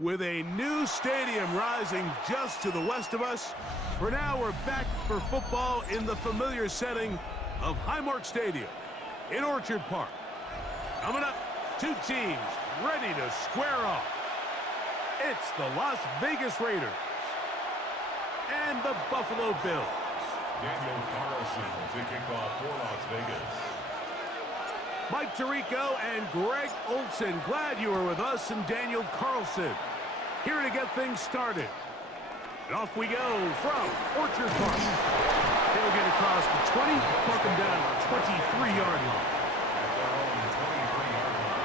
With a new stadium rising just to the west of us, for now we're back for football in the familiar setting of Highmark Stadium in Orchard Park. Coming up, two teams ready to square off. It's the Las Vegas Raiders and the Buffalo Bills. Daniel Carlson to kick off for Las Vegas. Mike Tirico and Greg Olson, glad you were with us, and Daniel Carlson here to get things started. And off we go from Orchard Park. They'll get across the 20, mark them down at the 23-yard line. At their own 23-yard line.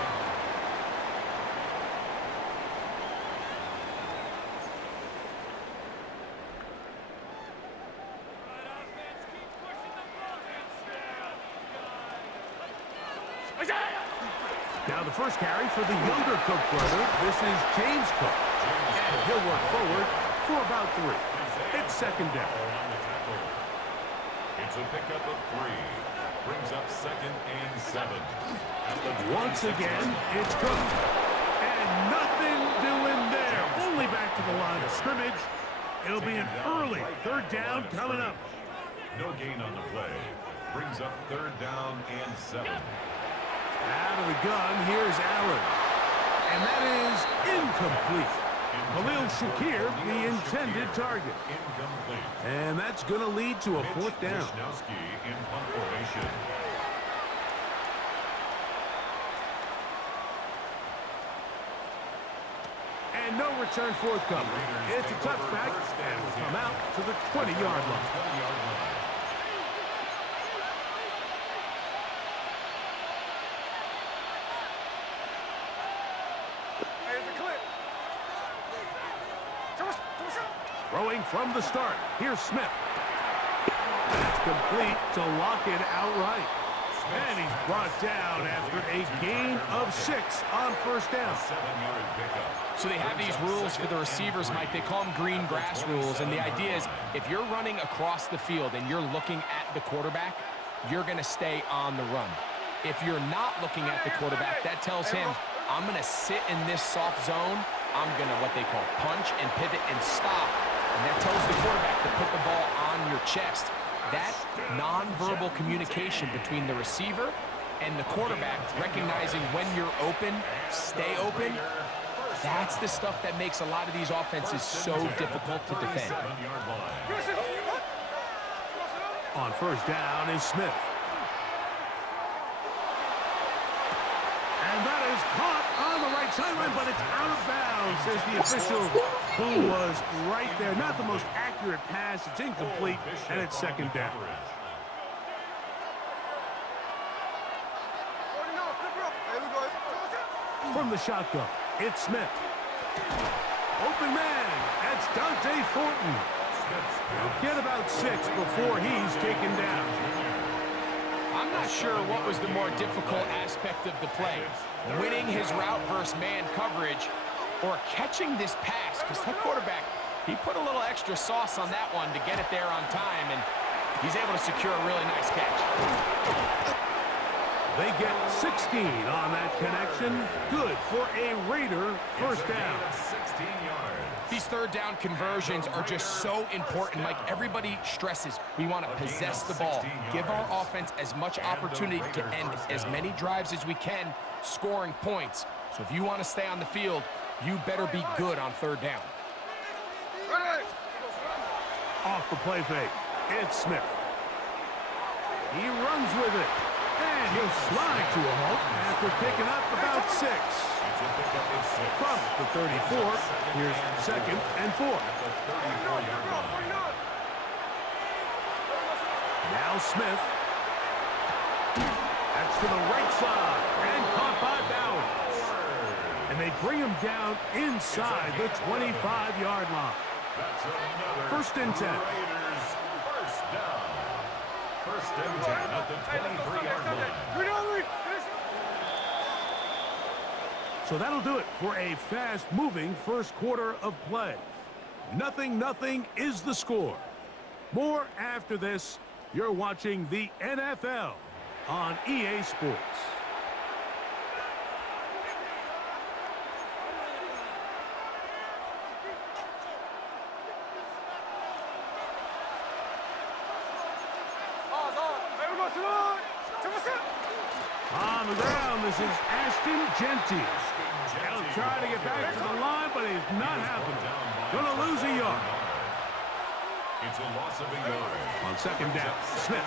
Now the first carry for the younger Cook brother. This is James Cook. And he'll work forward for about 3. It's second down. It's a pickup of 3. Brings up 2nd and 7. Once again, it's Cook. And nothing doing there. Only back to the line of scrimmage. It'll be an early 3rd down coming up. No gain on the play. Brings up 3rd down and 7. Out of the gun, here's Allen. And that is incomplete. Khalil Shakir, the intended target. Incomplete. And that's going to lead to a 4th down. Wisnowski in punt formation. And no return forthcoming. It's a touchback, and will come out to the 20-yard line. Throwing from the start. Here's Smith. That's complete to lock it outright. And he's brought down after a gain of 6 on 1st down. 7-yard pickup. So they have these rules for the receivers, Mike. They call them green grass rules. And the idea is if you're running across the field and you're looking at the quarterback, you're going to stay on the run. If you're not looking at the quarterback, that tells him, I'm going to sit in this soft zone. I'm going to what they call punch and pivot and stop. And that tells the quarterback to put the ball on your chest. That nonverbal communication between the receiver and the quarterback, recognizing when you're open, stay open, that's the stuff that makes a lot of these offenses so difficult to defend. On 1st down is Smith. And that is caught on the right sideline, but it's out of bounds, says the official, who was right there. Not the most accurate pass. It's incomplete, and it's 2nd down. From the shotgun, it's Smith. Open man, that's Dante Thornton. He'll get about 6 before he's taken down. I'm not sure what was the more difficult aspect of the play, winning his route versus man coverage or catching this pass, because that quarterback, he put a little extra sauce on that one to get it there on time, and he's able to secure a really nice catch. They get 16 on that connection. Good for a Raider 1st down. 16 yards. These 3rd down conversions are just so important. Like everybody stresses, we want to possess the ball, give our offense as much opportunity to end as many drives as we can, scoring points. So if you want to stay on the field, you better be good on 3rd down. Off the play fake, it's Smith. He runs with it, and he'll slide to a halt after picking up about 6. From the 34, here's 2nd and 4. Now Smith. That's to the right side, and caught by Bowers. And they bring him down inside the 25-yard line. 1st and 10. First down. 1st and 10 at the 23-yard line. So that'll do it for a fast-moving 1st quarter of play. 0-0 is the score. More after this. You're watching the NFL on EA Sports. On the ground, this is Ashton Genty. He'll try to get back to the line, but it's not happening. Gonna lose a yard. It's a loss of a yard. On second down, Smith.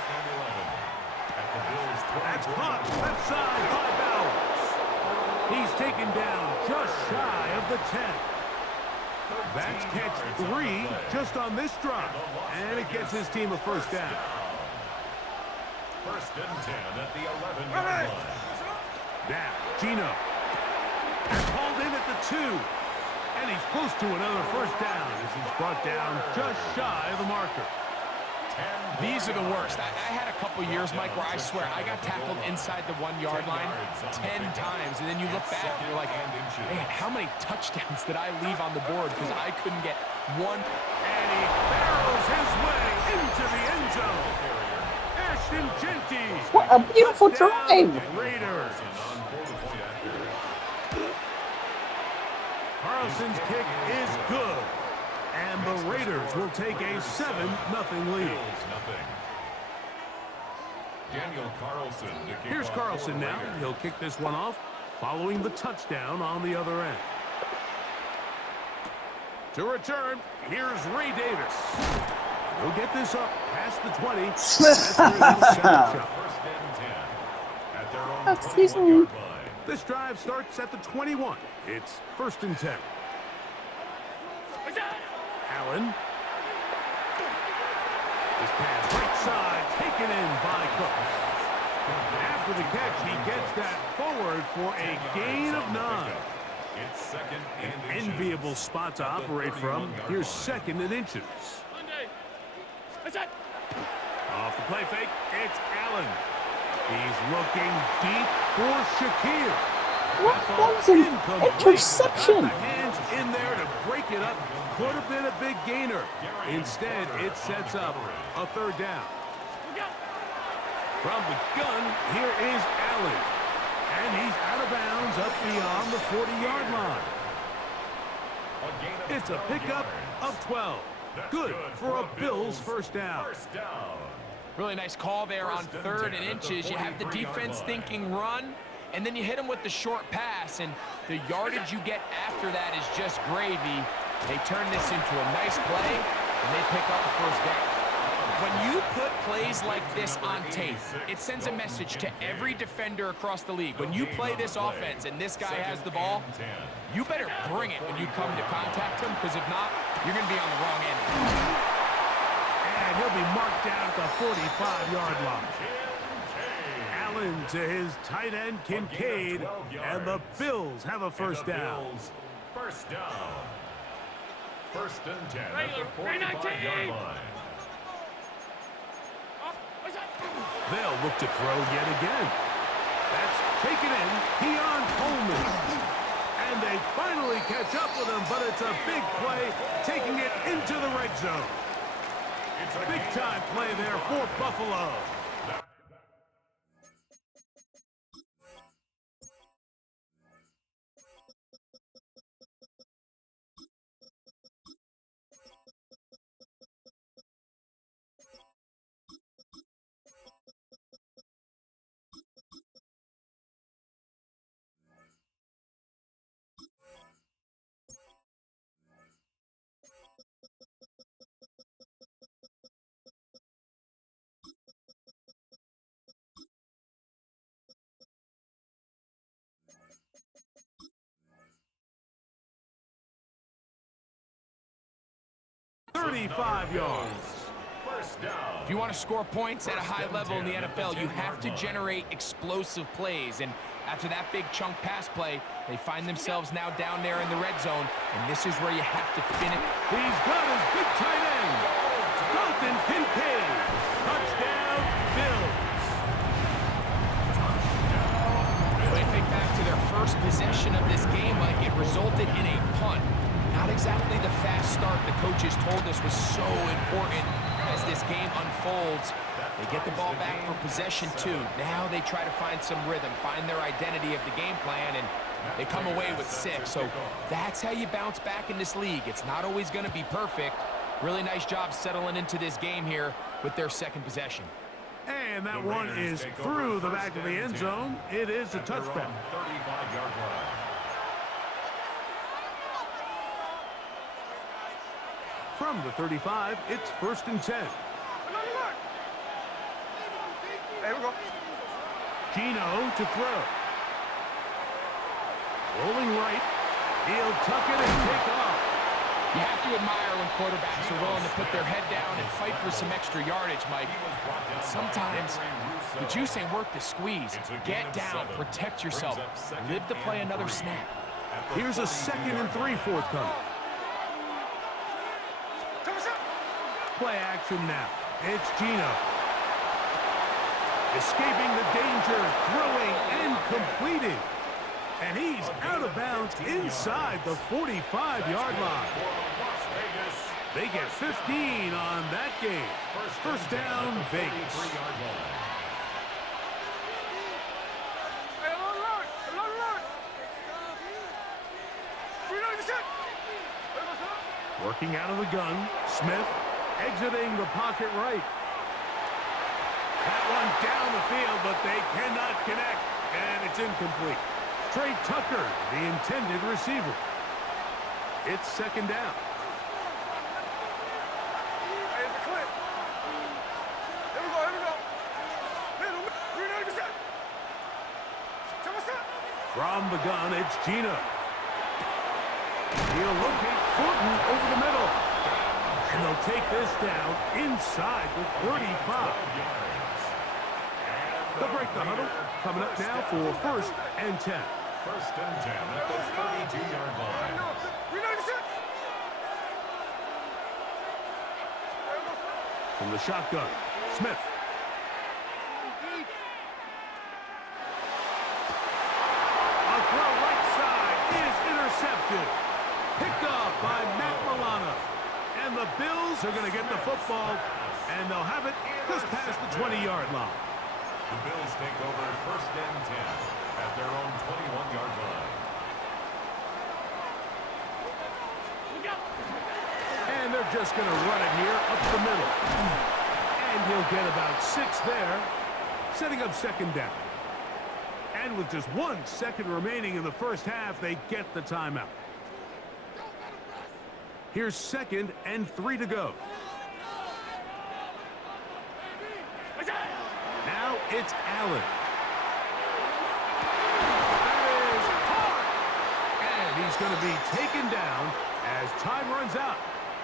At the Bills' That's caught left side by Bowers. He's taken down just shy of the 10. That's catch 3 just on this drive. And it gets his team a first down. First and 10 at the 11-yard line. Now, Gino. That's hauled in at the 2. And he's close to another first down as he's brought down just shy of the marker. These are the worst. I had a couple years, Mike, where I swear I got tackled inside the 1-yard line 10 times. And then you look back and you're like, man, how many touchdowns did I leave on the board because I couldn't get one? And he barrels his way into the end zone. Ashton Genty. What a beautiful drive. Raiders. Carlson's kick is good. And the Raiders will take a 7-0 lead. Daniel Carlson. Here's Carlson now. He'll kick this one off following the touchdown on the other end. To return, here's Ray Davis. He'll get this up past the 20. That's where they'll set it up. That's decent. This drive starts at the 21. It's first and 10. Allen. This pass right side taken in by Cooks. After the catch, he gets that forward for a gain of 9. It's second and An enviable spot to operate from. Here's second and inches. Off the play fake, it's Allen. He's looking deep for Shakir. That was an interception. Got the hands in there to break it up. Could have been a big gainer. Instead, it sets up a third down. From the gun, here is Allen. And he's out of bounds up beyond the 40-yard line. It's a pickup of 12. Good for a Bills first down. Really nice call there on third and inches. You have the defense thinking run, and then you hit them with the short pass, and the yardage you get after that is just gravy. They turn this into a nice play, and they pick up the first down. When you put plays like this on tape, it sends a message to every defender across the league. When you play this offense and this guy has the ball, you better bring it when you come to contact him, because if not, you're going to be on the wrong end. And he'll be marked down at the 45-yard line. Allen to his tight end, Kincaid, and the Bills have a first down. First down. First and 10 at the 45-yard line. They'll look to throw yet again. That's taken in, Keon Coleman. And they finally catch up with him, but it's a big play, taking it into the red zone. It's a big-time play there for Buffalo. $35 yards. If you want to score points at a high level in the NFL, you have to generate explosive plays. And after that big chunk pass play, they find themselves now down there in the red zone. And this is where you have to finish. He's got his big tight end, Dalton Kincaid. Touchdown, Bills. When I think back to their first possession of this game, like it resulted in a punt. Not exactly the fast start the coaches told us was so important as this game unfolds. They get the ball back for possession 2. Now they try to find some rhythm, find their identity of the game plan, and they come away with 6. So that's how you bounce back in this league. It's not always going to be perfect. Really nice job settling into this game here with their second possession. And that one is through the back of the end zone. It is a touchback. 35-yard line. From the 35, it's 1st and 10. There we go. Gino to throw. Rolling right. He'll tuck it and take off. You have to admire when quarterbacks are willing to put their head down and fight for some extra yardage, Mike. But sometimes the juice ain't worth the squeeze. Get down, protect yourself, live to play another snap. Here's a 2nd and 3 forthcoming. Play action now. It's Gino. Escaping the danger, throwing and completing. And he's out of bounds inside the 45-yard line. They get 15 on that game. 1st down, Vegas. Working out of the gun, Smith exiting the pocket right. That one down the field, but they cannot connect, and it's incomplete. Trey Tucker, the intended receiver. It's 2nd down. From the gun, it's Gino. He'll locate Thornton over the middle. And they'll take this down inside the 35. They'll break the huddle. Coming up now for 1st and 10. 1st and 10 at the 32-yard line. From the shotgun, Smith. A throw right side is intercepted. Picked off by Matt Milano. And the Bills are going to get the football, and they'll have it just past the 20-yard line. The Bills take over 1st and 10 at their own 21-yard line. And they're just going to run it here up the middle. And he'll get about 6 there, setting up 2nd down. And with just 1 second remaining in the 1st half, they get the timeout. Here's 2nd and 3 to go. Now it's Allen. That is hard. And he's going to be taken down as time runs out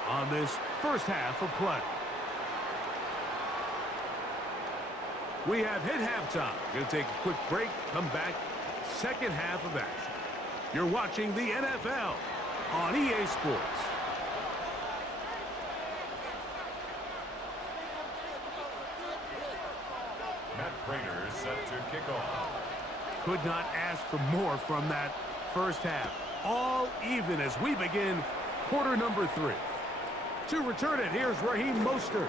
on this 1st half of play. We have hit halftime. Going to take a quick break, come back, 2nd half of action. You're watching the NFL on EA Sports. Matt Prater is set to kick off. Could not ask for more from that 1st half. All even as we begin quarter number 3. To return it, here's Raheem Mostert.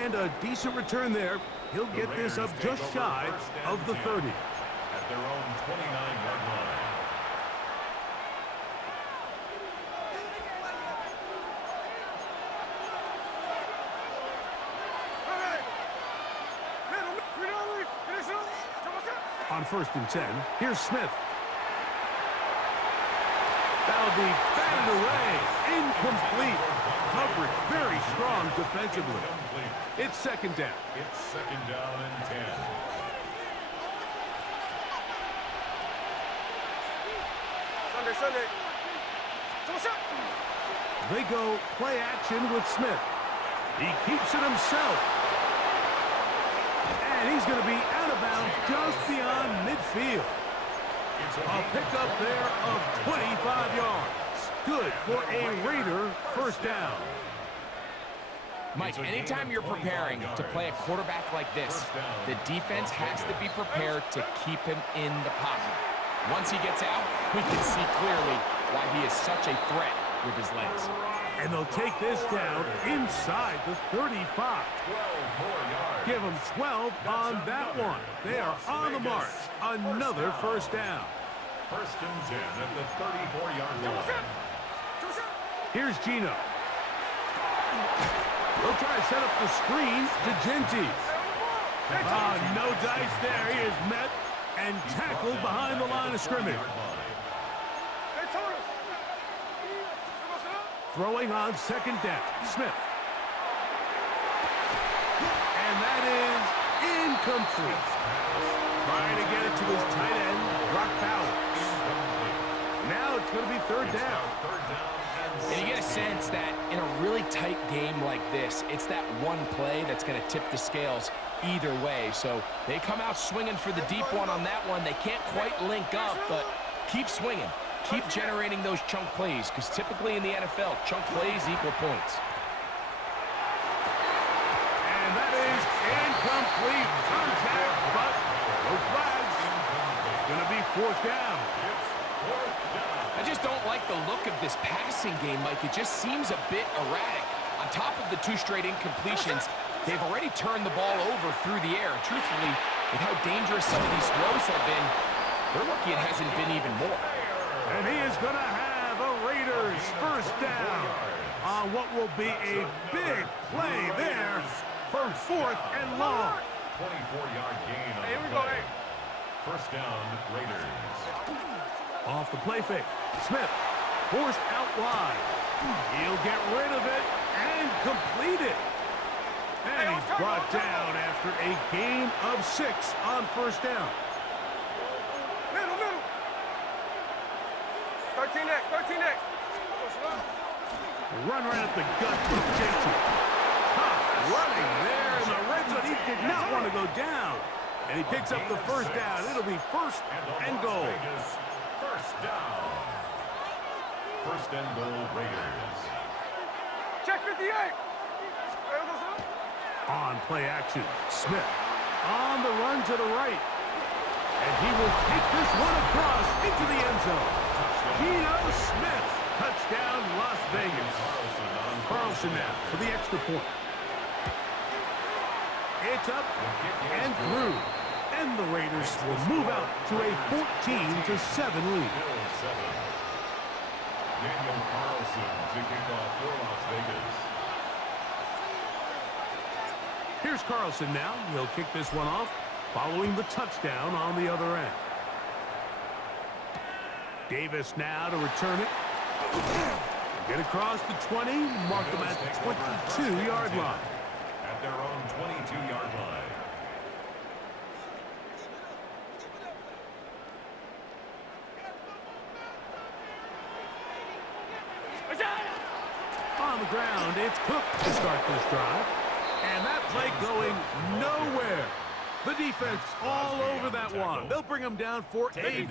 And a decent return there. He'll get this up just shy of the 30. At their own 29-yard line. On 1st and 10, here's Smith. That'll be batted away. Incomplete. Coverage very strong defensively. It's 2nd down. It's 2nd down and 10. Sunday. They go play action with Smith. He keeps it himself. And he's going to be out of bounds just beyond midfield. A pickup there of 25 yards. Good for a Raider 1st down. Mike, anytime you're preparing to play a quarterback like this, the defense has to be prepared to keep him in the pocket. Once he gets out, we can see clearly why he is such a threat with his legs. And they'll take this down inside the 35. 12 more yards. Give them 12 on that one. They are on the march. Another 1st down. 1st and 10 at the 34-yard line. Here's Gino. They'll try to set up the screen to Genty. No dice there. He is met and tackled behind the line of scrimmage. Throwing on second down. Smith. And that is incomplete. Trying to get it to his tight end, Brock Bowers. Now it's going to be third down. And you get a sense that in a really tight game like this, it's that one play that's going to tip the scales either way. So they come out swinging for the deep one on that one. They can't quite link up, but keep swinging. Keep generating those chunk plays, because typically in the NFL, chunk plays equal points. And that is incomplete. Contact, but no flags. It's going to be fourth down. I just don't like the look of this passing game, Mike. It just seems a bit erratic. On top of the 2 straight incompletions, they've already turned the ball over through the air. And truthfully, with how dangerous some of these throws have been, they're lucky it hasn't been even more. And he is going to have a Raiders first down on what will be a big play there for fourth and long. 24-yard gain on the play. First down, Raiders. Off the play fake. Smith forced out wide. He'll get rid of it and complete it. And he's brought down after a gain of 6 on first down. Middle. 13 next. Run right at the gut from Jason. Tough running there in the red zone. He did not want to go down. And he picks up the first down. It'll be first and goal. First down. First and goal, Raiders. Check 58. On play action, Smith on the run to the right. And he will take this one across into the end zone. Geno Smith, touchdown Las Vegas. Carlson now for the extra point. It's up and through. And the Raiders will move out to a 14-7 lead. Daniel Carlson to kick off for Las Vegas. Here's Carlson now. He'll kick this one off following the touchdown on the other end. Davis now to return it. Get across the 20, mark them at the 22-yard line. At their own 22-yard line. On the ground, it's Cook to start this drive. And that play going nowhere. The defense all over that one. They'll bring him down for a big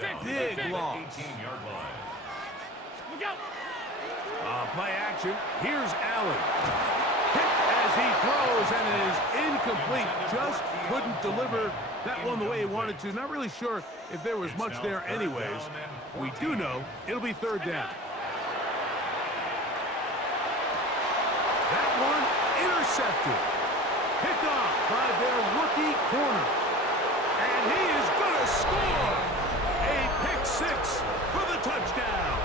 loss. 18-yard line. Play action. Here's Allen. Hit as he throws, and it is incomplete. Just couldn't deliver that one the way he wanted to. Not really sure if there was much there anyways. We do know it'll be third down. That one intercepted. Picked off by their rookie corner. And he is going to score. A pick 6 for the touchdown.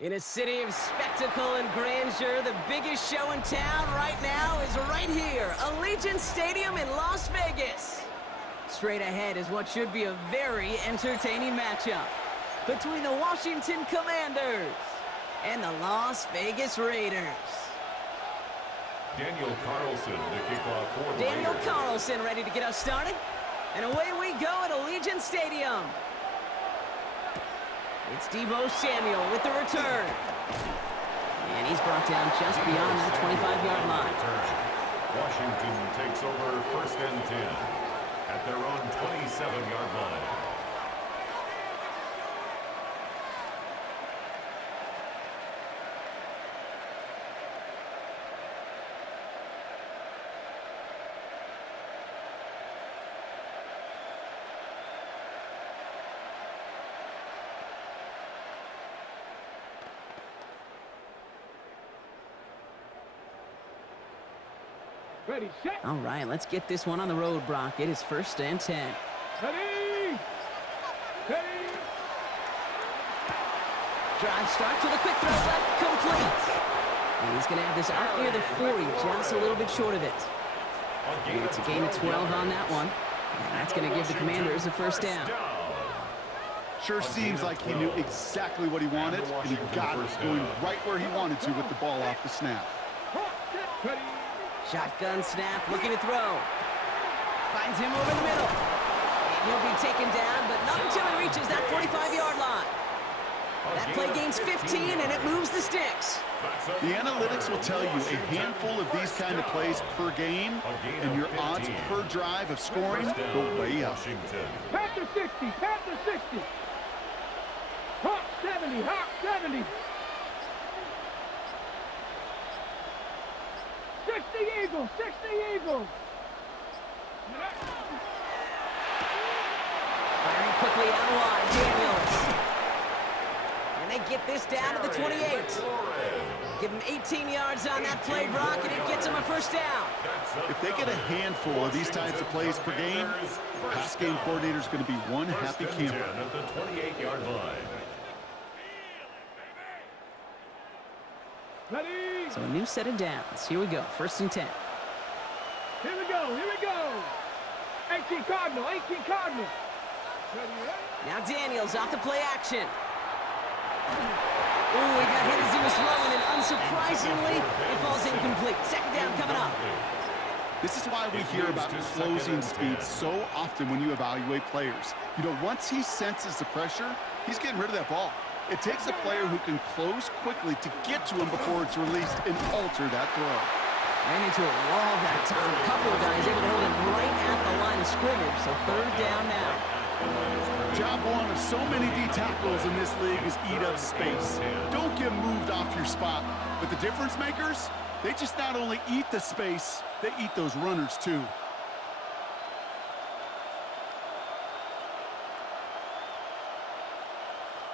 In a city of spectacle and grandeur, the biggest show in town right now is right here, Allegiant Stadium in Las Vegas. Straight ahead is what should be a very entertaining matchup between the Washington Commanders and the Las Vegas Raiders. Daniel Carlson to kick off for the Daniel Raiders. Carlson ready to get us started. And away we go at Allegiant Stadium. It's Deebo Samuel with the return. And he's brought down just beyond that 25-yard line. Washington takes over 1st and 10 at their own 27-yard line. Ready, set. All right, let's get this one on the road, Brock. It is 1st and 10. Ready. Ready. Drive starts with a quick throw left, complete. And he's going to have this out near the 40, just a little bit short of it. And it's a gain of 12 on that one. And that's going to give the Commanders a 1st down. Sure seems like he knew exactly what he wanted, and he got it going right where he wanted to with the ball off the snap. Ready. Shotgun snap, looking to throw. Finds him over the middle. And he'll be taken down, but not until he reaches that 45-yard line. That play gains 15, and it moves the sticks. The analytics will tell you a handful of these kind of plays per game, and your odds per drive of scoring go way up. Panther 60, Panther 60. Hawk 70, Hawk 70. 60 Eagles, 60 Eagles. Firing quickly out wide, Daniels. And they get this down to the 28. Give him 18 yards on that play, Brock, and it gets him a 1st down. If they get a handful of these types of plays per game, the pass game coordinator is going to be one happy camper. At the 28-yard line. Ready. So a new set of downs. Here we go, 1st and 10. Here we go, here we go. 18 Cardinal, 18 Cardinal. Ready, ready. Now Daniels off the play action. Ooh, he got hit as he was throwing, and unsurprisingly, it falls incomplete. 2nd down coming up. This is why we hear about closing speed so often when you evaluate players. You know, once he senses the pressure, he's getting rid of that ball. It takes a player who can close quickly to get to him before it's released and alter that throw. Ran into a wall that time. A couple of guys able to hold him right at the line of scrimmage, so 3rd down now. Job one of so many D tackles in this league is eat up space. Don't get moved off your spot. But the difference makers, they just not only eat the space, they eat those runners too.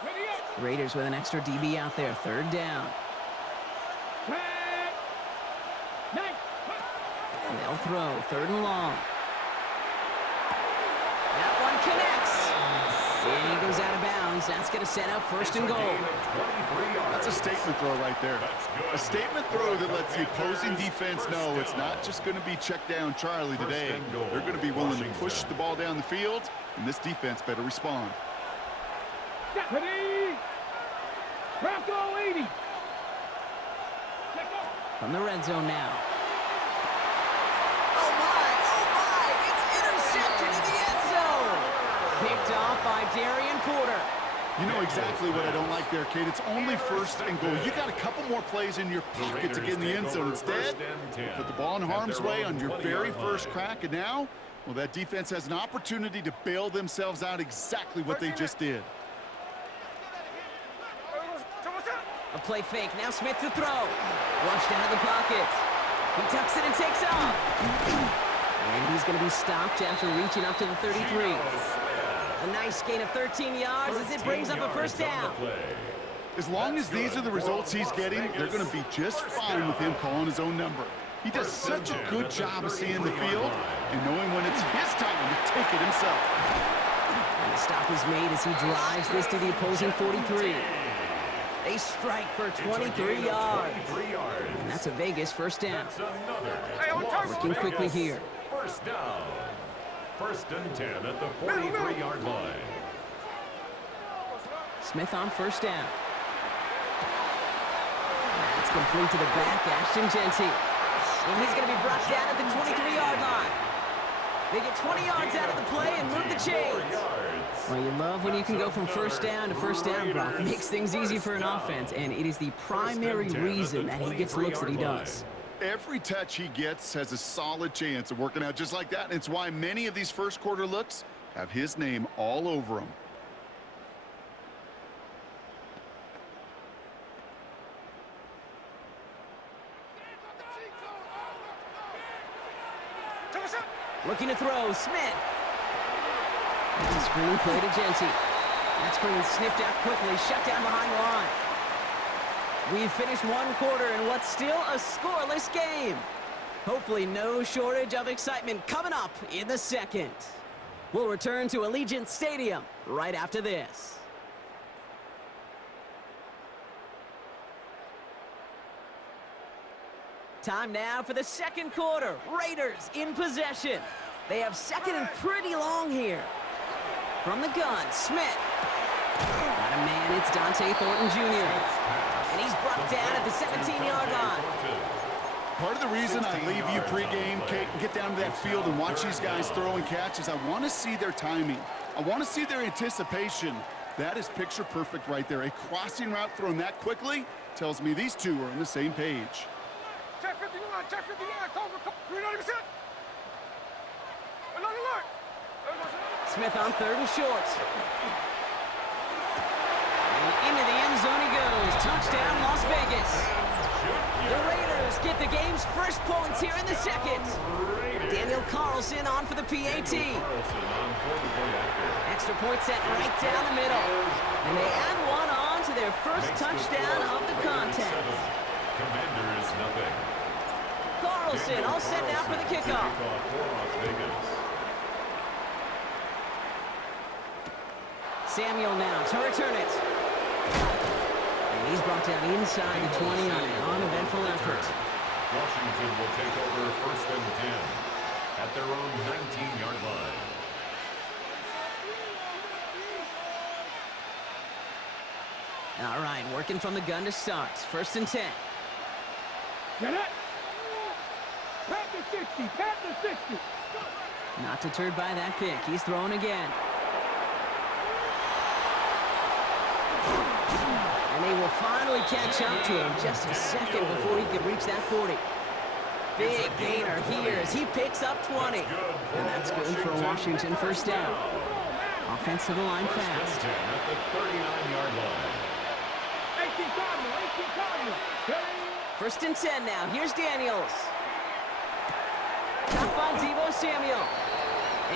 Ready up. Raiders with an extra DB out there, 3rd down. Nice. And they'll throw, 3rd and long. That one connects. And he goes out of bounds. That's going to set up 1st and goal. That's a statement throw right there. A statement throw that lets the opposing defense know it's not just going to be check down Charlie today. They're going to be willing to push the ball down the field, and this defense better respond. Ready. Bronco 80. From the red zone now. Oh my, it's intercepted in the end zone. Picked off by Darian Porter. You know exactly what I don't like there, Kate. It's only 1st and goal. You got a couple more plays in your pocket to get in the end zone. Instead, put the ball in harm's way on your very 1st crack, and now, well, that defense has an opportunity to bail themselves out exactly what they just did. A play fake. Now Smith to throw. Flushed out of the pocket. He tucks it and takes off. And he's going to be stopped after reaching up to the 33. A nice gain of 13 yards as it brings up a 1st down. As long as these are the results he's getting, they're going to be just fine with him calling his own number. He does such a good job of seeing the field and knowing when it's his time to take it himself. And the stop is made as he drives this to the opposing 43. They strike for 23 yards. And that's a Vegas 1st down. Working quickly here. 1st down. 1st and 10 at the 43-yard line. Smith on 1st down. That's complete to the back, Ashton Genty. And he's going to be brought down at the 23-yard line. They get 20 yards out of the play and move the chains. Well, you love when you can go from first down to first down, Brock. It makes things easy for an offense, and it is the primary reason that he gets the looks that he does. Every touch he gets has a solid chance of working out just like that. And it's why many of these first quarter looks have his name all over them. Looking to throw, Smith. That's a screen play to Genty. That screen sniffed out quickly, shut down behind the line. We've finished one quarter in what's still a scoreless game. Hopefully no shortage of excitement coming up in the second. We'll return to Allegiant Stadium right after this. Time now for the second quarter. Raiders in possession. They have second and pretty long here. From the gun, Smith. Got a man, it's Dante Thornton Jr. And he's brought down at the 17-yard line. Part of the reason I leave you pregame, Kate, and get down to that field and watch these guys throw and catch is I want to see their timing. I want to see their anticipation. That is picture perfect right there. A crossing route thrown that quickly tells me these two are on the same page. Check 59, check 59, cover, green on the set. Alert. Smith on third and short. And into the end zone he goes. Touchdown, Las Vegas. The Raiders get the game's first points here in the second. Daniel Carlson on for the PAT. Extra point set right down the middle. And they add one on to their first touchdown of the contest. Commanders, nothing. Carlson all set now for the kickoff. Samuel now to return it. And he's brought down inside the 20 on an uneventful effort. Washington will take over first and 10 at their own 19-yard line. All right, working from the gun to start. First and 10. Get it. Pat the 60, pat the 60. Not deterred by that pick. He's throwing again. And they will finally catch up to him just a second before he could reach that 40. Big gainer here as he picks up 20. And that's good for a Washington first down. Offense to the line fast. At the 39-yard line. 18 Cardinal. First and 10 now. Here's Daniels. Top by Deebo Samuel.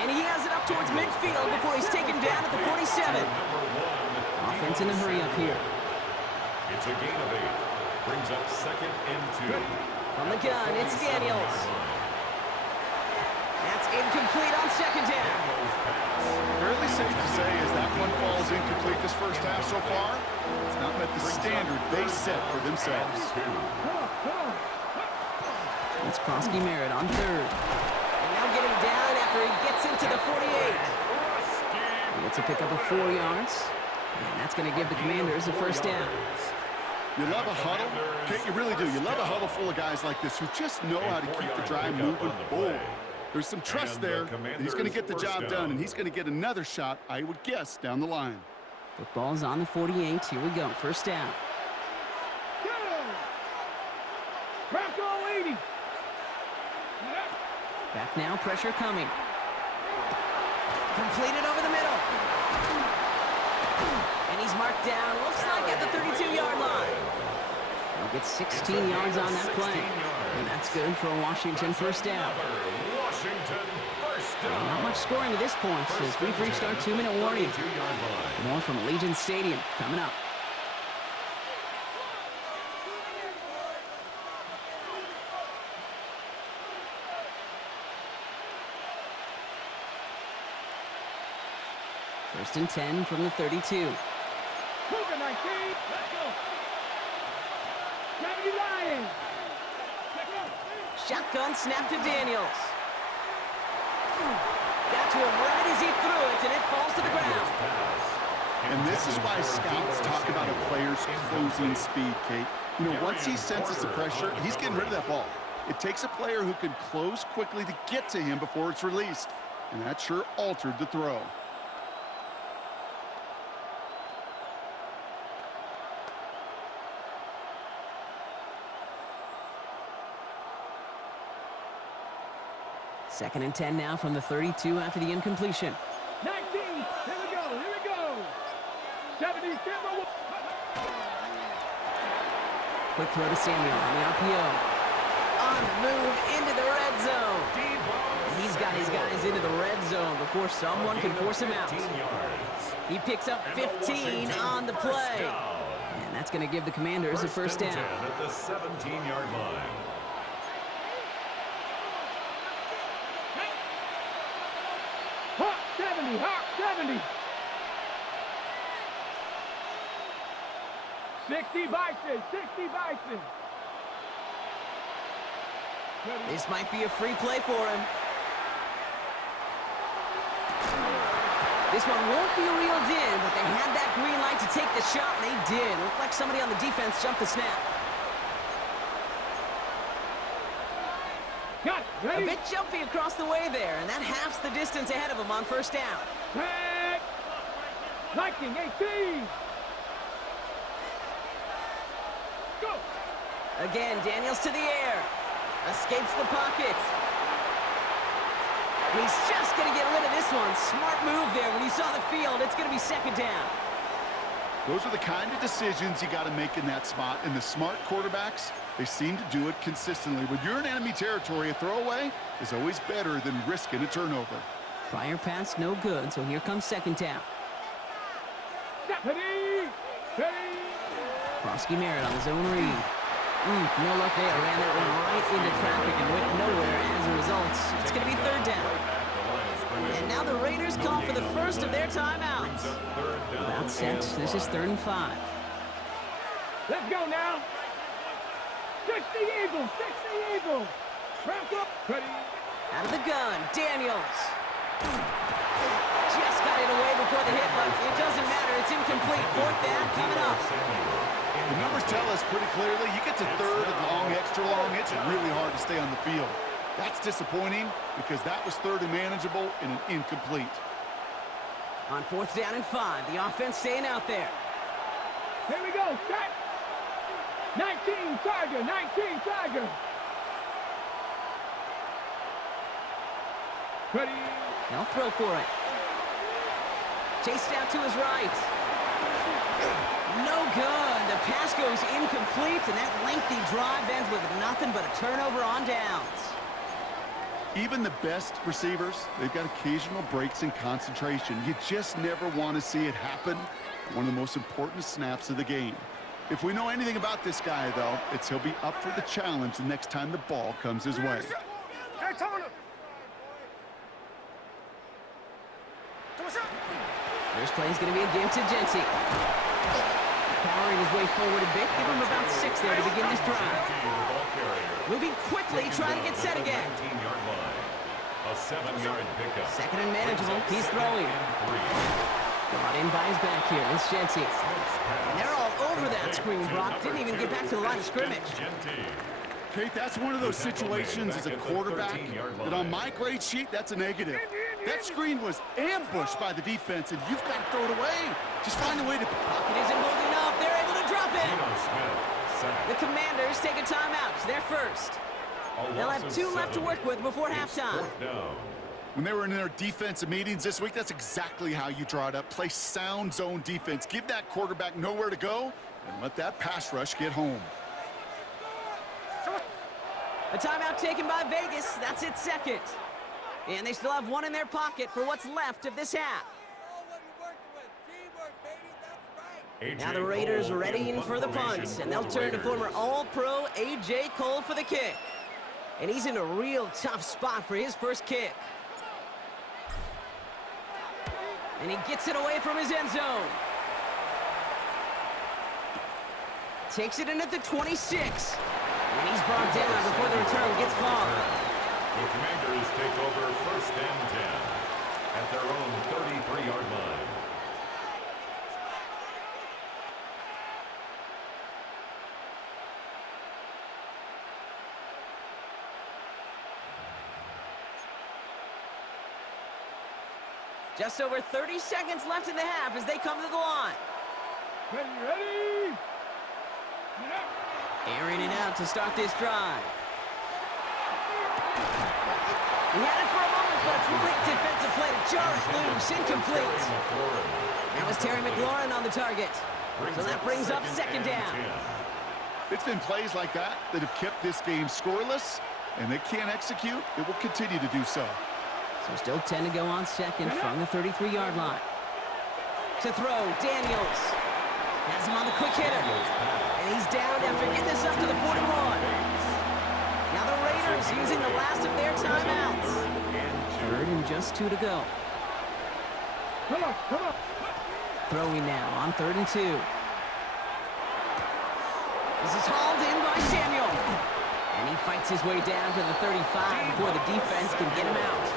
And he has it up towards midfield before he's taken down at the 47. Offense in a hurry up here. It's a gain of 8. Brings up second and 2. From the gun, it's Daniels. That's incomplete on second down. Fairly safe to say as that one falls incomplete this first half so far, it's not met the standard they set for themselves. It's Krosky Merritt on third. And now get him down after he gets into the 48. He gets a pickup of 4 yards. And that's going to give the Commanders a first down. You love a huddle? Kate, you really do. You love a huddle full of guys like this who just know how to keep the drive moving forward. There's some trust there. He's going to get the job done, and he's going to get another shot, I would guess, down the line. Football's on the 48. Here we go. First down. Crack all 80. Back now, pressure coming. Completed over the middle. And he's marked down, looks like at the 32-yard line. He'll get 16 yards on that play. And that's good for a Washington first down. Well, not much scoring to this point as we've reached our 2-minute warning. More from Allegiant Stadium coming up. First and 10 from the 32. Cougar 19. Let's go. 70 Lions. Shotgun snap to Daniels. Got to him right as he threw it, and it falls to the ground. And this is why scouts talk about a player's closing speed, Kate. You know, once he senses the pressure, he's getting rid of that ball. It takes a player who can close quickly to get to him before it's released. and that sure altered the throw. Second and 10 now from the 32 after the incompletion. 19, here we go. 70, camera. Quick throw to Samuel on the RPO. On the move into the red zone. He's got his guys into the red zone before someone can force him out. He picks up 15 on the play. And that's going to give the Commanders a first down. At the 17-yard line. Hot 70. 60 Bison. This might be a free play for him. This one won't be reeled in, but they had that green light to take the shot, and they did. Looked like somebody on the defense jumped the snap. Got it. Ready? A bit jumpy across the way there, and that halves the distance ahead of him on first down. Tag. Liking 18. Go. Again, Daniels to the air. Escapes the pocket. He's just going to get rid of this one. Smart move there. When he saw the field, it's going to be second down. Those are the kind of decisions you got to make in that spot. And the smart quarterbacks, they seem to do it consistently. When you're in enemy territory, a throwaway is always better than risking a turnover. Prior pass, no good, so here comes second down. Ready. Krosky Merritt on his own read. No luck there. Ran that one right into traffic and went nowhere as a result. It's going to be third down. And now the Raiders call for the first of their timeouts. Without sets, this is 3rd and 5. Let's go now. 60 Eagles. Wrap up. Ready. Out of the gun, Daniels. Just got it away before the hit, but it doesn't matter. It's incomplete. Fourth down coming up. The numbers tell us pretty clearly, you get to third and long, extra long, it's really hard to stay on the field. That's disappointing because that was third and manageable and an incomplete. On 4th down and 5, the offense staying out there. Here we go. Set. 19 Tiger. Ready. They'll throw for it. Chased out to his right. No good. The pass goes incomplete, and that lengthy drive ends with nothing but a turnover on downs. Even the best receivers, they've got occasional breaks in concentration. You just never want to see it happen. One of the most important snaps of the game. If we know anything about this guy, though, it's he'll be up for the challenge the next time the ball comes his way. First play is going to be a give to Jency. Powering his way forward a bit. Give him about 6 there to begin this drive. Moving quickly, trying to get set again. A 7-yard pickup. Second and manageable. He's throwing. Brought in by his back here. It's Jency. And they're all over that screen, Brock. Didn't even get back to the line of scrimmage. Kate, that's one of those situations as a quarterback that on my grade sheet, that's a negative. That screen was ambushed by the defense, and you've got to throw it away. Just find a way to... Pocket isn't holding up. They're able to drop it. The Commanders take a timeout. They're first. They'll have 2 left to work with before halftime. When they were in their defensive meetings this week, that's exactly how you draw it up. Play sound zone defense. Give that quarterback nowhere to go, and let that pass rush get home. A timeout taken by Vegas. That's its second. And they still have 1 in their pocket for what's left of this half. Now the Raiders readying for the punt, and they'll turn to former All-Pro A.J. Cole for the kick. And he's in a real tough spot for his first kick. And he gets it away from his end zone. Takes it in at the 26. And he's brought down before the return gets far. The Commanders take over 1st and 10 at their own 33-yard line. Just over 30 seconds left in the half as they come to the line. Ready? Airing it out to start this drive. He had it for a moment, but a great defensive play to jar it loose. Incomplete. That was Terry McLaurin on the target. So that brings up second down. It's been plays like that that have kept this game scoreless, and they can't execute. It will continue to do so. So still 10 to go on second from the 33-yard line. To throw, Daniels. Has him on the quick hitter. And he's down after getting this up to the 41. Now the Raiders using the last of their timeouts. Third and just 2 to go. Come on. Throwing now on 3rd and 2. This is hauled in by Samuel. And he fights his way down to the 35 before the defense can get him out.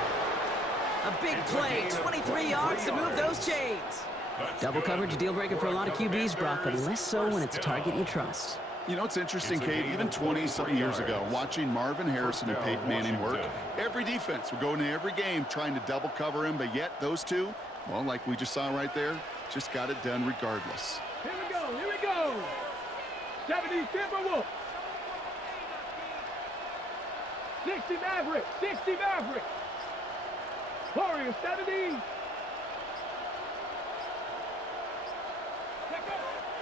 A big play, 23 yards to move those chains. Double coverage, a deal breaker for a lot of QBs, Brock, but less so when it's a target you trust. You know, it's interesting, Kate, even 20-something years ago, watching Marvin Harrison and Peyton Manning work, every defense would go into every game trying to double cover him, but yet those two, well, like we just saw right there, just got it done regardless. Here we go. 70 Timberwolves. 60 Mavericks. Warriors 70.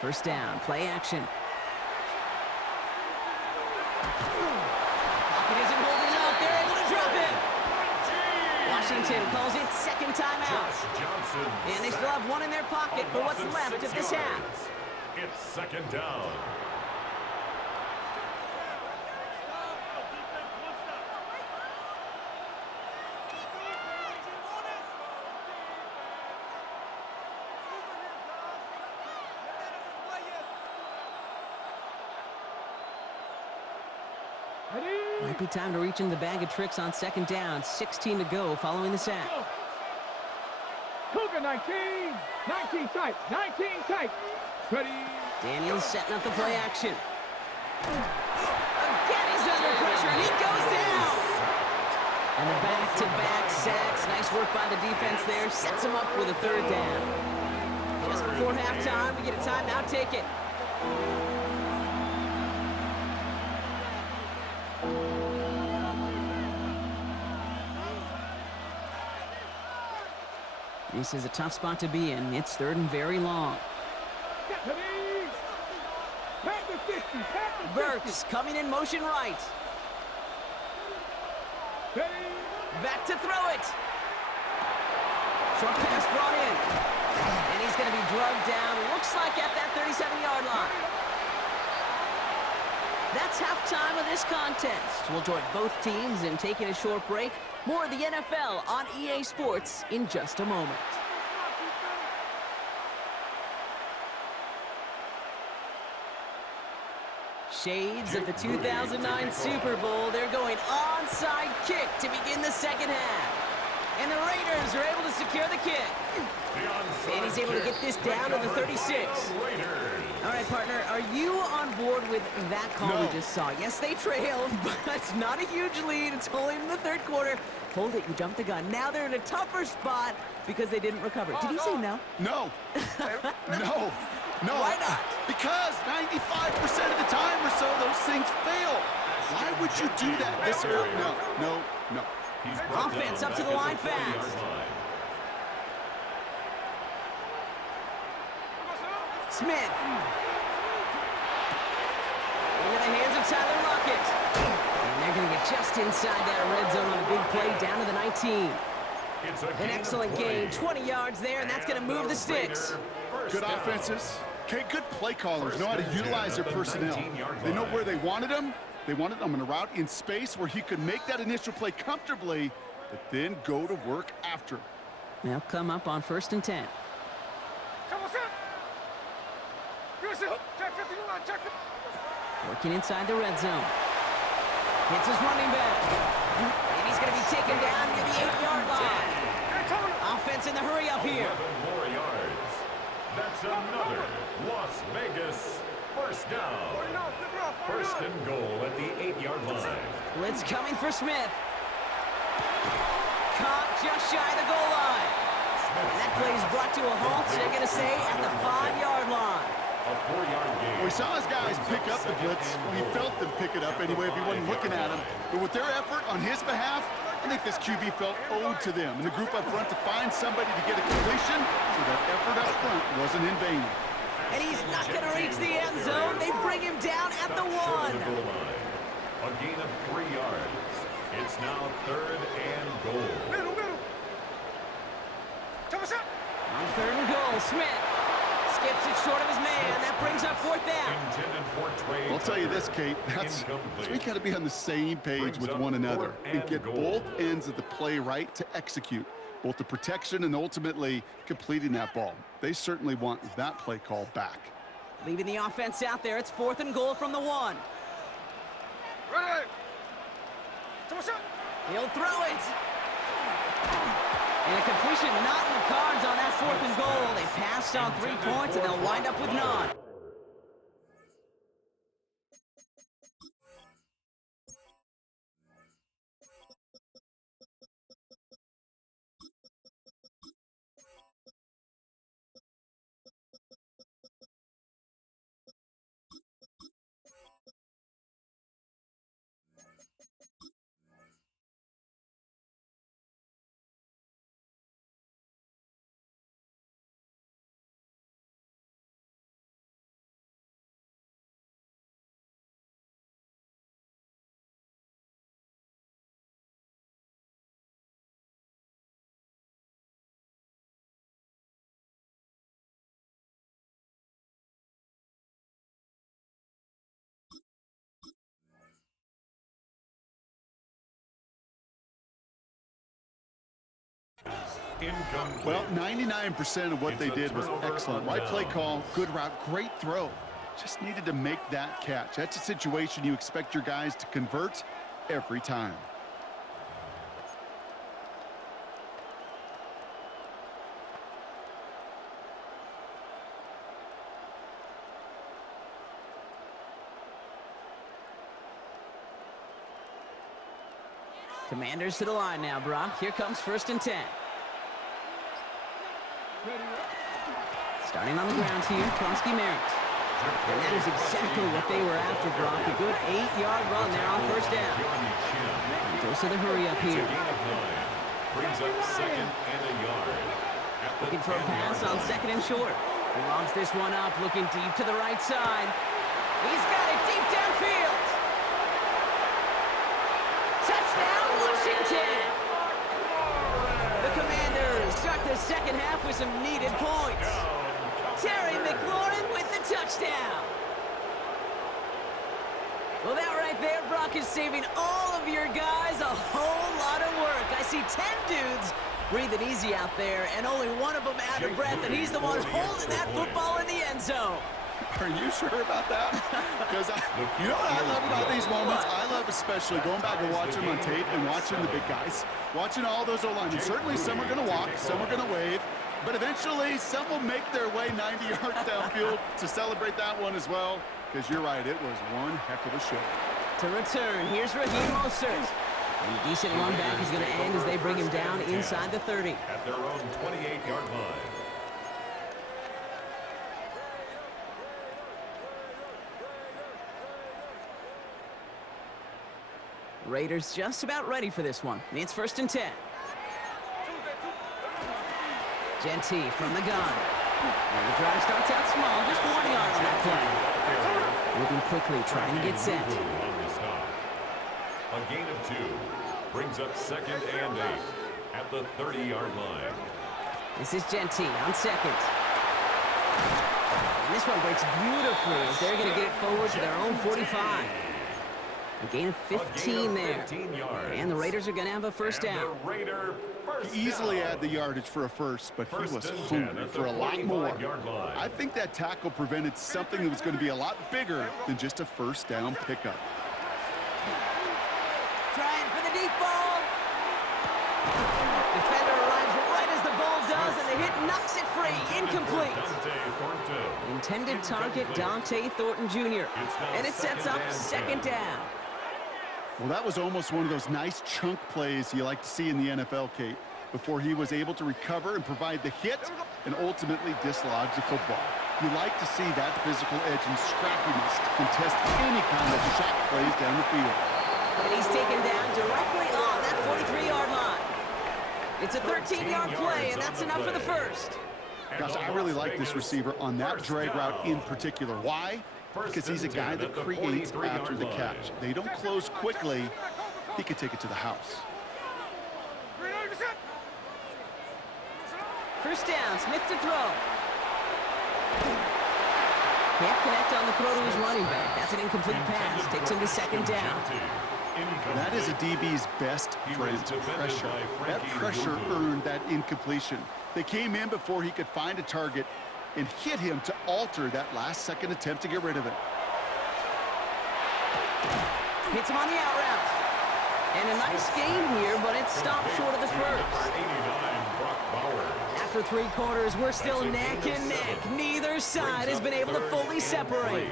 First down, play action. Pocket isn't holding up. They're able to drop it. Washington calls it second timeout. And they still have one in their pocket for what's left of this half. It's second down. Might be time to reach in the bag of tricks on second down. 16 to go following the sack. Cougar 19 tight. Ready. Daniels setting up the play action. Again, he's under pressure, and he goes down. And the back-to-back sacks. Nice work by the defense there. Sets him up with a third down. Just before halftime, we get a timeout. Take it. This is a tough spot to be in. It's third and very long. Burks coming in motion right. Back to throw it. Short pass brought in. And he's going to be drugged down. Looks like at that 37-yard line. That's halftime of this contest. We'll join both teams in taking a short break. More of the NFL on EA Sports in just a moment. Shades of the 2009 Super Bowl. They're going onside kick to begin the second half. And the Raiders are able to secure the kick. And he's able to get this down to the 36. All right, partner, are you on board with that call we just saw? Yes, they trailed, but it's not a huge lead. It's only in the third quarter. Hold it, you jumped the gun. Now they're in a tougher spot because they didn't recover. Did you say no? No. No. Why not? Because 95% of the time or so, those things fail. Why would you do that this early? No. Offense up to the line fast. Smith. Into the hands of Tyler Lockett. And they're going to get just inside that red zone on a big play down to the 19. An excellent gain, 20 yards there, and that's going to move the sticks. Good offenses. Okay, good play callers know how to utilize their personnel. They know where they wanted them. They wanted them in a route in space where he could make that initial play comfortably, but then go to work after. They'll come up on 1st and 10. Working inside the red zone. Hits his running back. And he's going to be taken down near the 8-yard line. Offense in the hurry up here. 11 more yards. That's another Las Vegas first down. First and goal at the 8-yard line. Blitz coming for Smith. Caught just shy of the goal line. And that play is brought to a halt. They're going to say at the 5-yard line. A 4-yard gain. We saw his guys pick up the blitz. We felt them pick it up anyway if he wasn't looking at him. But with their effort on his behalf, I think this QB felt owed to them and the group up front to find somebody to get a completion, so that effort up front wasn't in vain. And he's not going to reach the end zone. They bring him down at the 1. A gain of 3 yards. It's now 3rd and goal. Middle. On 3rd and goal, Smith skips it short of his man. That brings up 4th down. Intended for trade. I'll tell you this, Kate, so we got to be on the same page with one another and get both ends of the play right to execute, both the protection and ultimately completing that ball. They certainly want that play call back. Leaving the offense out there, it's 4th and goal from the 1. He'll throw it. And a completion not in the cards on that 4th and goal. They passed on 3 points, and they'll wind up with none. Incomplete. Well, 99% of what they did was excellent. Right play call, good route, great throw. Just needed to make that catch. That's a situation you expect your guys to convert every time. Commanders to the line now, Brock. Here comes 1st and 10. Starting on the ground here, Kronsky Merritt. And that is exactly what they were after, Brock. A good 8-yard run there on 1st down. And goes to the hurry up here. Brings up 2nd and a yard. Looking for a pass on 2nd and short. He logs this one up, looking deep to the right side. He's got it deep downfield. Touchdown, Washington! The Commanders start the 2nd half with some needed points. Terry McLaurin with the touchdown. Well, that right there, Brock, is saving all of your guys a whole lot of work. I see 10 dudes breathing easy out there, and only one of them out of breath, and he's the one holding that football in the end zone. Are you sure about that? Because you know what I love about these moments? I love especially going back and watching them on tape and watching the big guys. Watching all those O-linemen. Certainly some are going to walk, some are going to wave, but eventually some will make their way 90 yards downfield to celebrate that one as well. Because you're right, it was one heck of a show. To return, here's Raheem Mostert. And a decent run back is going to end as they bring him down inside the 30. At their own 28-yard line. Raiders just about ready for this one. It's 1st and 10. Genty from the gun. And the drive starts out small, just 1 yard on that play. Moving quickly, trying to get set. A gain of 2 brings up 2nd and 8 at the 30-yard line. This is Genty on 2nd. And this one breaks beautifully as they're going to get it forward to their own 45. A gain of 15 there. And the Raiders are going to have a 1st down. He easily had the yardage for a first, but he was hungry for a lot more. I think that tackle prevented something that was going to be a lot bigger than just a 1st down pickup. Trying for the deep ball. Defender arrives right as the ball does, and the hit knocks it free. Incomplete. Intended target, Dante Thornton Jr. And it sets up 2nd down. Well, that was almost one of those nice chunk plays you like to see in the NFL, Kate. before he was able to recover and provide the hit and ultimately dislodge the football. You like to see that physical edge and scrappiness to contest any kind of shot plays down the field. And he's taken down directly on that 43-yard line. It's a 13-yard play, and that's enough for the first. Gosh, I really like this receiver on that drag route in particular. Why? Because he's a guy that creates after the catch. They don't close quickly. He could take it to the house. First down, Smith to throw. Can't connect on the throw to his running back. That's an incomplete pass. Takes him to second down. That is a DB's best friend, pressure. That pressure earned that incompletion. They came in before he could find a target and hit him to alter that last-second attempt to get rid of it. Hits him on the out route. And a nice gain here, but it stopped short of the first. After 3 quarters, we're still neck and neck. Neither side has been able to fully separate.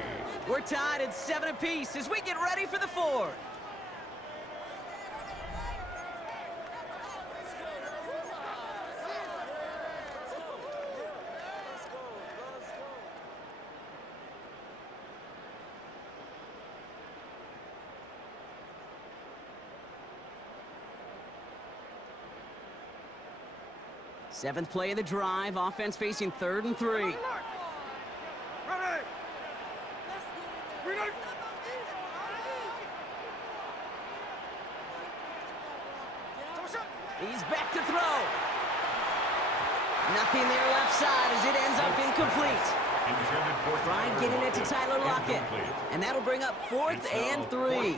We're tied at 7 apiece as we get ready for the fourth. Seventh play of the drive, offense facing 3rd and 3. He's back to throw. Nothing there left side as it ends up incomplete. Trying getting it to Tyler Lockett. And that'll bring up 4th and 3.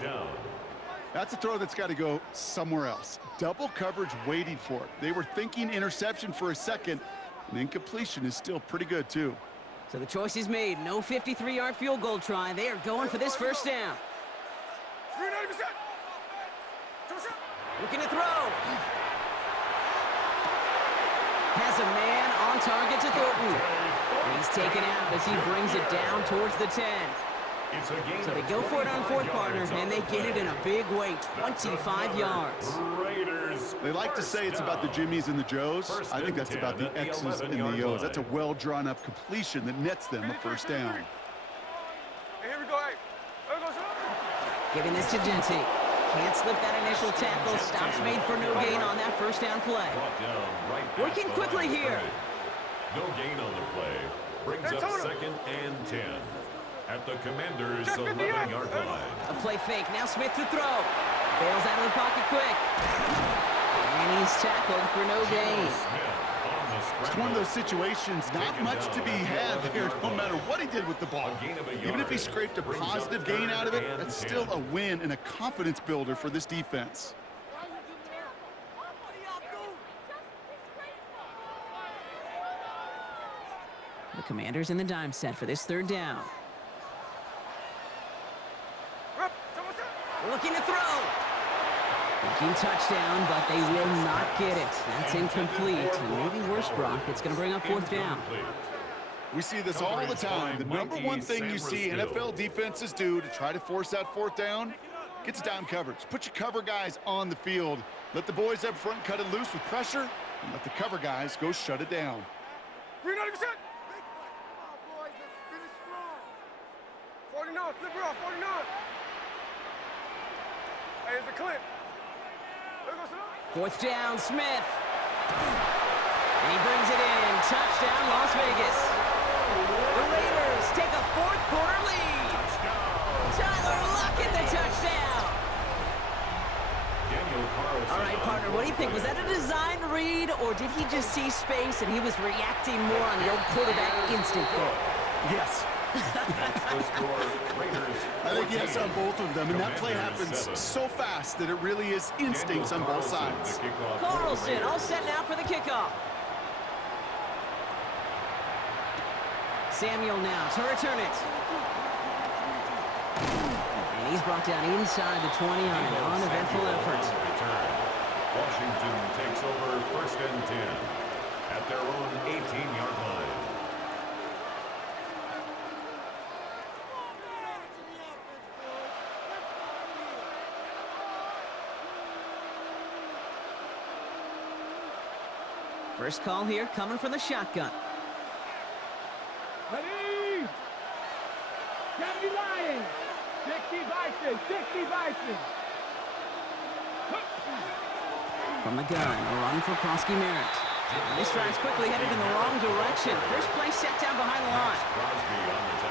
That's a throw that's got to go somewhere else. Double coverage waiting for it. They were thinking interception for a second, and incompletion is still pretty good, too. So the choice is made. No 53-yard field goal try. They are going for this first down. Looking to throw. Has a man on target to Thornton. And he's taken out as he brings it down towards the 10. So they go for it on 4th, partner, and they get it in a big way, 25 yards. They like to say it's about the Jimmies and the Joes. I think that's about the X's and the O's. That's a well-drawn-up completion that nets them a first down. Here we go, Giving this to Genty. Can't slip that initial tackle. Stops made for no gain on that first down play. Working quickly here. No gain on the play. Brings up 2nd and 10. At the Commanders' 11-yard line. A play fake. Now Smith to throw. Bails out of the pocket quick. And he's tackled for no gain. It's one of those situations, not much to be had there, no matter what he did with the ball. Even if he scraped a positive gain out of it, that's still a win and a confidence builder for this defense. The Commanders in the dime set for this 3rd down. Looking to throw. Thinking touchdown, but they will not get it. That's incomplete. And maybe worse, Brock. It's going to bring up 4th down. We see this all the time. The number one thing you see NFL defenses do to try to force that 4th down, gets down coverage. Put your cover guys on the field. Let the boys up front cut it loose with pressure, and let the cover guys go shut it down. 49%. 49, flip it off, 49. Hey, it's a clip. 4th down, Smith. And he brings it in. Touchdown, Las Vegas. The Raiders take a 4th quarter lead. Tyler Lockett, the touchdown. All right, partner, what do you think? Was that a design read, or did he just see space and he was reacting more on the old quarterback instinct there? Yes. I think yes on both of them, and that play happens so fast that it really is instincts on both sides. Carlson all set now for the kickoff. Samuel now to return it. And he's brought down inside the 20 on an uneventful effort. Washington takes over 1st and 10 at their own 18-yard line. First call here coming from the shotgun. Ready? 70 Lions. 60 Vikings. 60 Vikings. From the gun, a run for Prosky Merritt. This drive's quickly headed in the wrong direction. First play set down behind the line.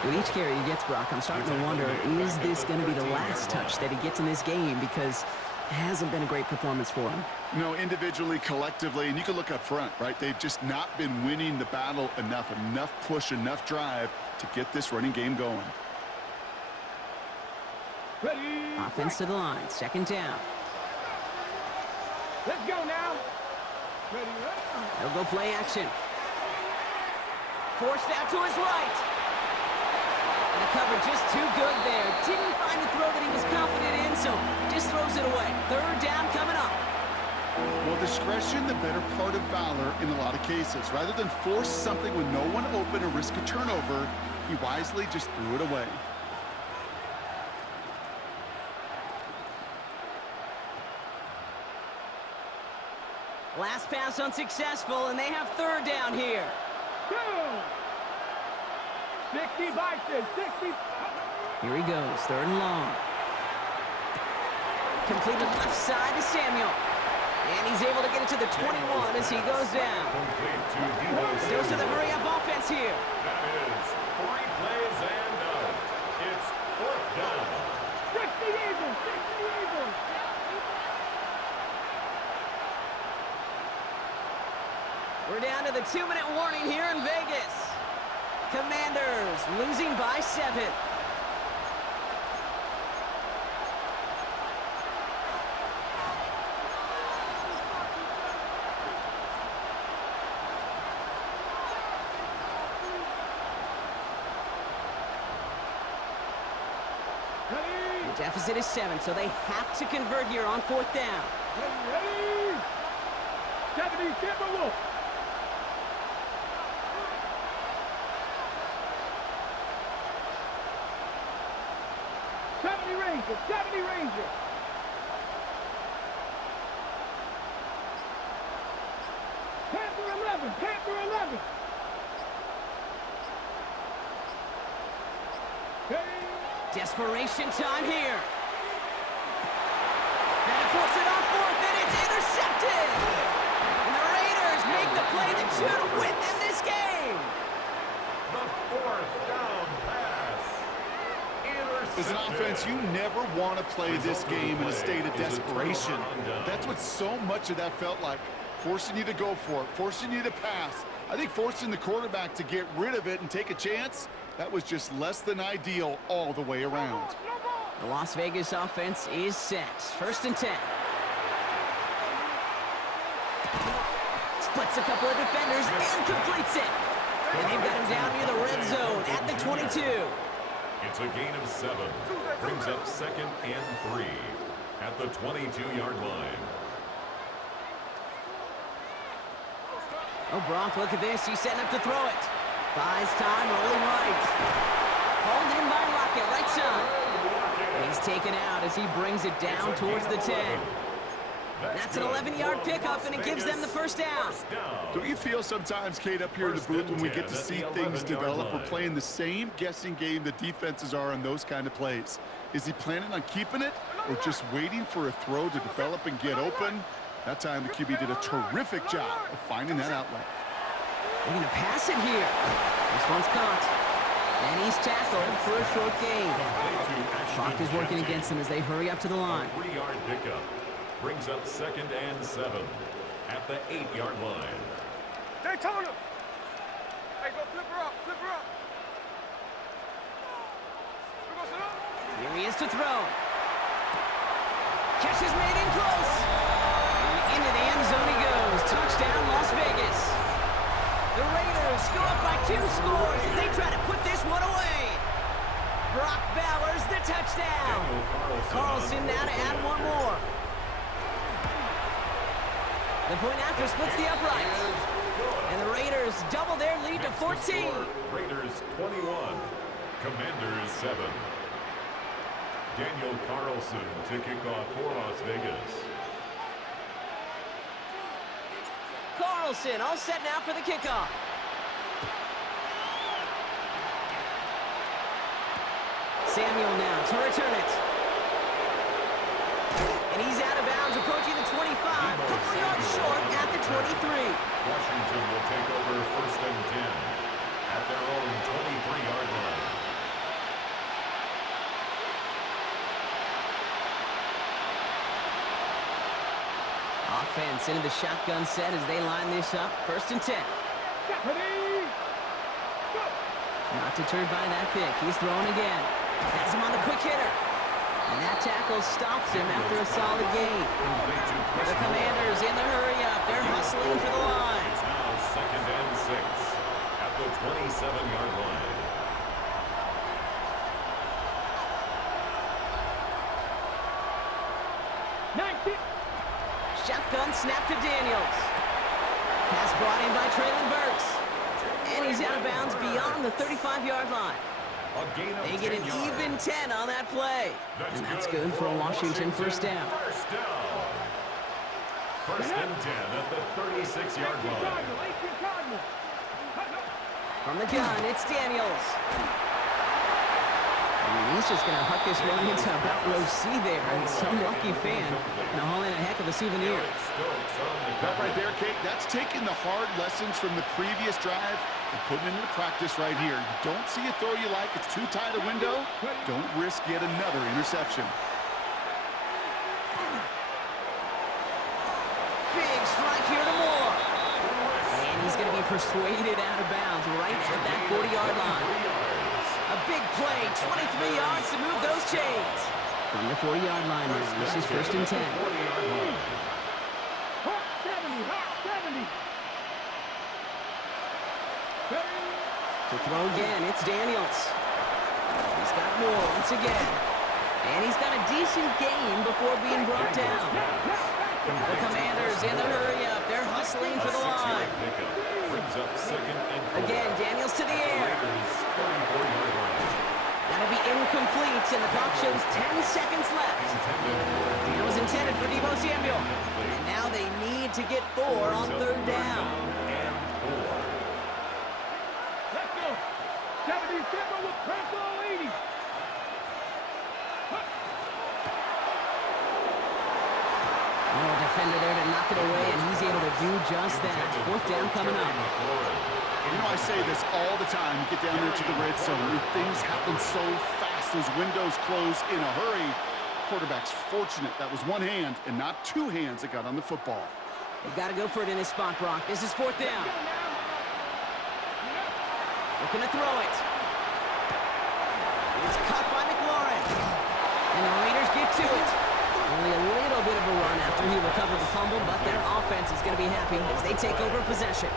With each carry he gets, Brock, I'm starting to wonder, is this going to be the last touch that he gets in this game? Because it hasn't been a great performance for him. You know, individually, collectively, and you can look up front, right? They've just not been winning the battle enough push, enough drive to get this running game going. Ready? Offense to the line, second down. Let's go now. Ready? They'll go play action. Forced out to his right. And the cover just too good there. Didn't find a throw that he was confident in, so just throws it away. Third down coming up. Well, discretion, the better part of valor in a lot of cases. Rather than force something with no one open or risk a turnover, he wisely just threw it away. Last pass unsuccessful, and they have third down here. 60 Vikings. 60. Here he goes, third and long. Completed left side to Samuel. And he's able to get it to the 21 as he goes down. Goes to the hurry-up offense here. That is 3 plays and out. It's fourth down. 60 Eagles. 60 Eagles. We're down to the 2-minute warning here in Vegas. Commanders losing by 7. The deficit is 7, so they have to convert here on fourth down. Ready? 70 Timberwolves. 70 Rangers. 70 Rangers. Panther 11. Panther 11. Desperation time here. And it forces it on fourth, and it's intercepted. And the Raiders make the play that should win them this game. The fourth down pass. As an offense, you never want to play this game in a state of desperation. That's what so much of that felt like. Forcing you to go for it, forcing you to pass. I think forcing the quarterback to get rid of it and take a chance, that was just less than ideal all the way around. The Las Vegas offense is set. First and 10. Splits a couple of defenders and completes it. And they've got him down near the red zone at the 22. It's a gain of 7. Brings up second and 3 at the 22-yard line. Oh, Brock, look at this. He's setting up to throw it. Buys time, rolling right. Hauled in by Lockett, right side. He's taken out as he brings it down towards the 10. That's an 11-yard pickup, and it gives them the first down. Don't you feel sometimes, Kate, up here in the booth when we get to see things develop, we're playing the same guessing game the defenses are on those kind of plays? Is he planning on keeping it or just waiting for a throw to develop and get open? That time the QB did a terrific job of finding that outlet. They're going to pass it here. This one's caught. And he's tackled for a short gain. Clock is working against them as they hurry up to the line. 3-yard pickup. Brings up second and 7 at the 8-yard line. Daytona. Hey, go flip her up. Flip her up. Here he is to throw. Catch is made in close. And into the end zone he goes. Touchdown, Las Vegas. The Raiders go up by 2 scores as they try to put this one away. Brock Bowers the touchdown. Carlson now to add one more. The point after splits the uprights. And the Raiders double their lead to 14. Raiders 21, Commanders 7. Daniel Carlson to kick off for Las Vegas. Carlson, all set now for the kickoff. Samuel now to return it. And he's out of bounds, approaching the 25. A couple yards short at the 23. Washington will take over 1st and 10 at their own 23-yard line. Offense into the shotgun set as they line this up. 1st and 10. Not deterred by that pick. He's throwing again. Has him on the quick hitter. And that tackle stops him after a solid gain. The Commanders in the hurry-up. They're hustling for the line. It's now 2nd and 6 at the 27-yard line. Shotgun snap to Daniels. Pass brought in by Traylon Burks. And he's out of bounds beyond the 35-yard line. They get an even 10 on that play. And that's good for a Washington first down. First down. 1st and 10 at the 36-yard line. From the gun, it's Daniels. And he's just going to huck this one into about row C there. And some lucky fan going to haul in a heck of a souvenir. That right there, Kate, that's taking the hard lessons from the previous drive and putting it into practice right here. You don't see a throw you like, it's too tight a window, don't risk yet another interception. Big strike here to Moore. And he's going to be persuaded out of bounds right at that 40-yard line. A big play, 23 yards to move those chains. From the 40-yard line now, this is 1st and 10. To throw again, it's Daniels. He's got Moore once again. And he's got a decent gain before being brought down. The Commanders in the hurry-up. They're hustling for the line. Again, Daniels to the air. That'll be incomplete, and the clock shows 10 seconds left. That was intended for Deebo Samuel. And now they need to get 4 on 3rd down. Let's go. 77 with Purple 80. Oh, defender there to knock it away, and he's able to do just that. 4th down coming up. You know, I say this all the time. You get down there to the red zone, and things happen so fast. Those windows close in a hurry. Quarterback's fortunate that was one hand and not 2 hands that got on the football. They've got to go for it in this spot, Brock. This is 4th down. Looking to throw it. It's caught by McLaurin. And the Raiders get to it. Only a little bit of a run after he recovered the fumble, but their offense is going to be happy as they take over possession.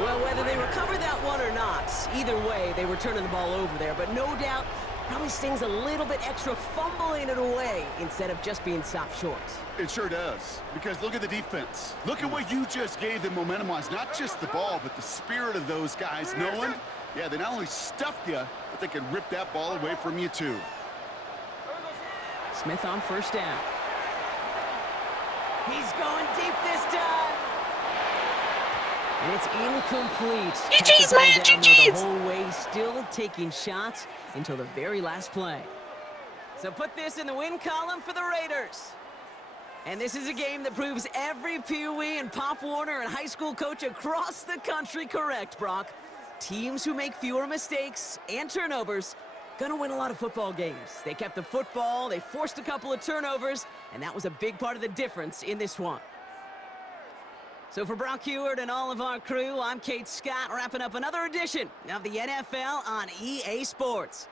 Well, whether they recover that one or not, either way, they were turning the ball over there. But no doubt, probably stings a little bit extra fumbling it away instead of just being stopped short. It sure does, because look at the defense. Look at what you just gave them momentum-wise. Not just the ball, but the spirit of those guys knowing, yeah, they not only stuffed you, but they can rip that ball away from you too. Smith on 1st down. He's going deep this time. And it's incomplete. GG's, man, GG's. The whole way, still taking shots until the very last play. So put this in the win column for the Raiders. And this is a game that proves every Pee Wee and Pop Warner and high school coach across the country correct, Brock. Teams who make fewer mistakes and turnovers gonna win a lot of football games. They kept the football, they forced a couple of turnovers, and that was a big part of the difference in this one. So for Brock Heward and all of our crew, I'm Kate Scott, wrapping up another edition of the NFL on EA Sports.